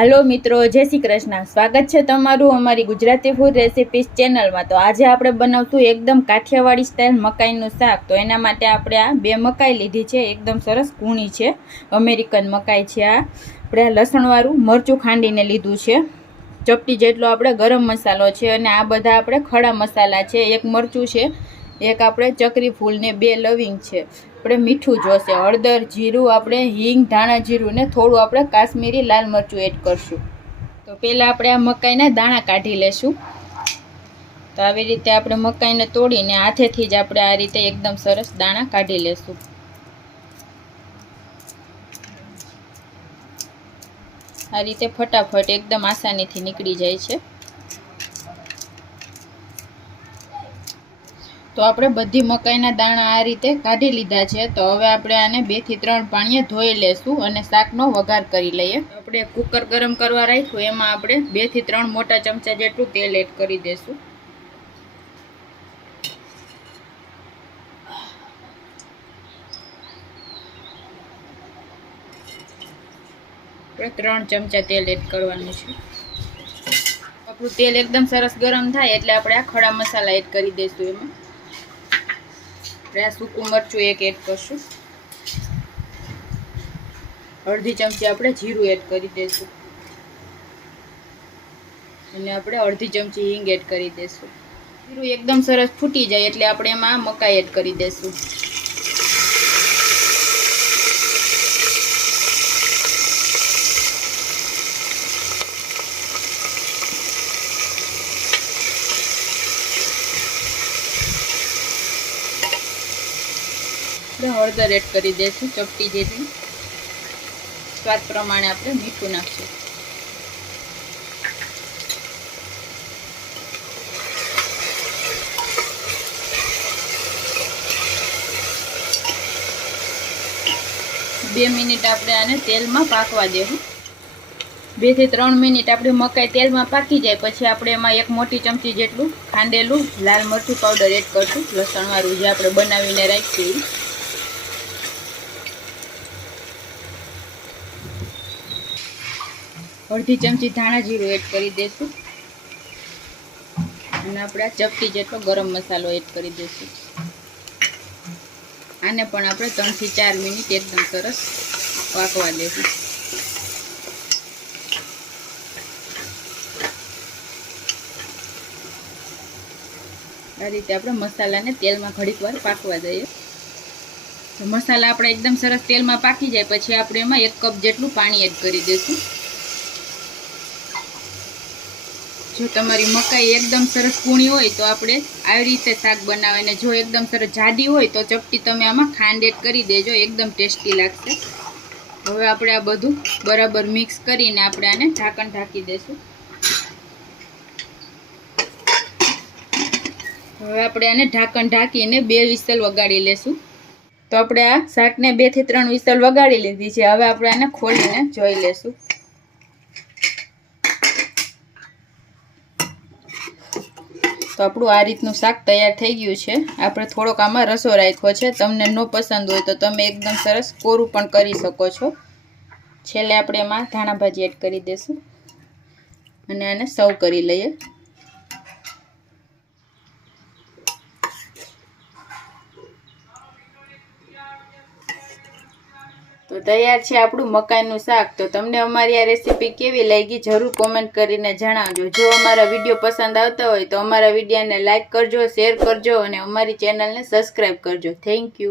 Hello मित्रों, जय श्री कृष्ण। स्वागत है तमारू अमारी गुजराती फूड रेसिपीज चेनल में। तो आज आपणे बनावशुं एकदम काठियावाड़ी स्टाइल मकाईनुं शाक। तो एना माटे आपणे आ बे मकाई लीधी छे, एकदम सरस कूणी छे, अमेरिकन मकाई छे। आ आपणे लसणवाळुं मरचुं खांडीने लीधुं छे, चपटी जेटलो आपणे गरम मसालो छे अने आ बधा आपणे खड़ा मसाला छे। एक मरचुं छे, एक आपणे चक्री फूल ने बे लविंग छे। આપણે મીઠું જોશે, હળદર, જીરું, આપણે હિંગ, ધાણા જીરું ને થોડું આપણે કાશ્મીરી લાલ મરચું એડ કરશું। તો પહેલાં આપણે આ મકાઈના દાણા કાઢી લેશું। તો આવી રીતે આપણે મકાઈને તોડીને હાથેથી જ આપણે આ રીતે એકદમ સરસ દાણા કાઢી લેશું। આ રીતે ફટાફટ એકદમ આસાનીથી નીકળી જાય છે। तो આપણે બધી મકાઈના દાણા આ રીતે કાઢી લીધા છે। તો હવે આપણે આને 2 થી 3 પાણીએ ધોઈ લેશું અને શાકનો વઘાર કરી લઈએ। આપણે કુકર ગરમ કરવા રાખ્યું, એમાં આપણે 2 થી 3 મોટા ચમચા જેટલું તેલ એડ કરી દેશું। આપણે 3 ચમચા તેલ એડ કરવાનું છે। આપણું તેલ એકદમ સરસ ગરમ થાય એટલે આપણે આ ખડા મસાલા એડ કરી દઈશું। એમાં सूकू मरचू एक एड करशुं, अर्धी चमची आपणे जीरु एड करी देशुं अने आपणे अर्धी चमची हींग एड करी देशुं। जीरु एकदम सरस फूटी जाए एटले आपणे एमां मकाई एड करी देशुं। हळदर एड करी देशुं, चपटी जेटली। स्वाद प्रमाणे आपणे मीठुं नाखशुं। बे मिनिट आपणे आने तेलमां पाकवा देशुं। 2 થી 3 मिनिट आपणी मकाई तेलमां पाकी जाए पछी आपणे एमां 1 मोटी चमची जेटલું खांडेલું लाल मरचું पाउडर एड करशुं, लसणवाळું जे आपणे बनावीने राख्युं। अर्धी चमची धाणा जीरु एड करी देशुं अने आपणे चपटी जेटलो गरम मसालो एड करी देशुं। आने पण आपणे 3 થી 4 मिनिट एकदम सरस पाकवा देशुं। आ रीते आपणे मसालाने तेलमां घडीकवार पाकवा दઈએ। मसाला आपणे एकदम सरस तेलमां पाकी जाए पछी आपणे एमां 1 कप जेटલું पाणी एड करी देशुं। जो तमारी मकाई एकदम सरस कूणी होय तो आपणे आ रीते शाक बनावे, जो एकदम सरस जाडी होय तो चपटी तमे आमां खांड एड करी देजो, एकदम टेस्टी लागशे। हवे आपणे आ बधुं बराबर मिक्स करीने आपणे आने ढांकण ढांकी देशुं। हवे आपणे आने ढांकण ढांकीने 2 विसल वगाड़ी लेशुं। तो आपणे आ शाकने 2 થી 3 विसल वगाड़ी लीधी छे। हवे आपणे आने खोलीने जोई लेशुं। तो आपणुं आ रीतनुं शाक तैयार थई गयुं छे। आपणे थोड़ोक आमां रसो राख्यो छे, तमने न पसंद होय तो तमे एकदम सरस कोरुं पण करी शको छो। छेल्ले आपणे एमां धाणा भाजी एड करी देशुं अने आने सर्व करी लईए। तो तैयार है आपणुं मकाईनुं शाक। तो तमने अमारी आ रेसिपी केवी लागी जरूर कॉमेंट करीने जणावजो। जो अमारा विडियो पसंद आवता होय तो अमारा विडियोने लाइक करजो, शेर करजो अने अमारी चेनलने सब्सक्राइब करजो। Thank you.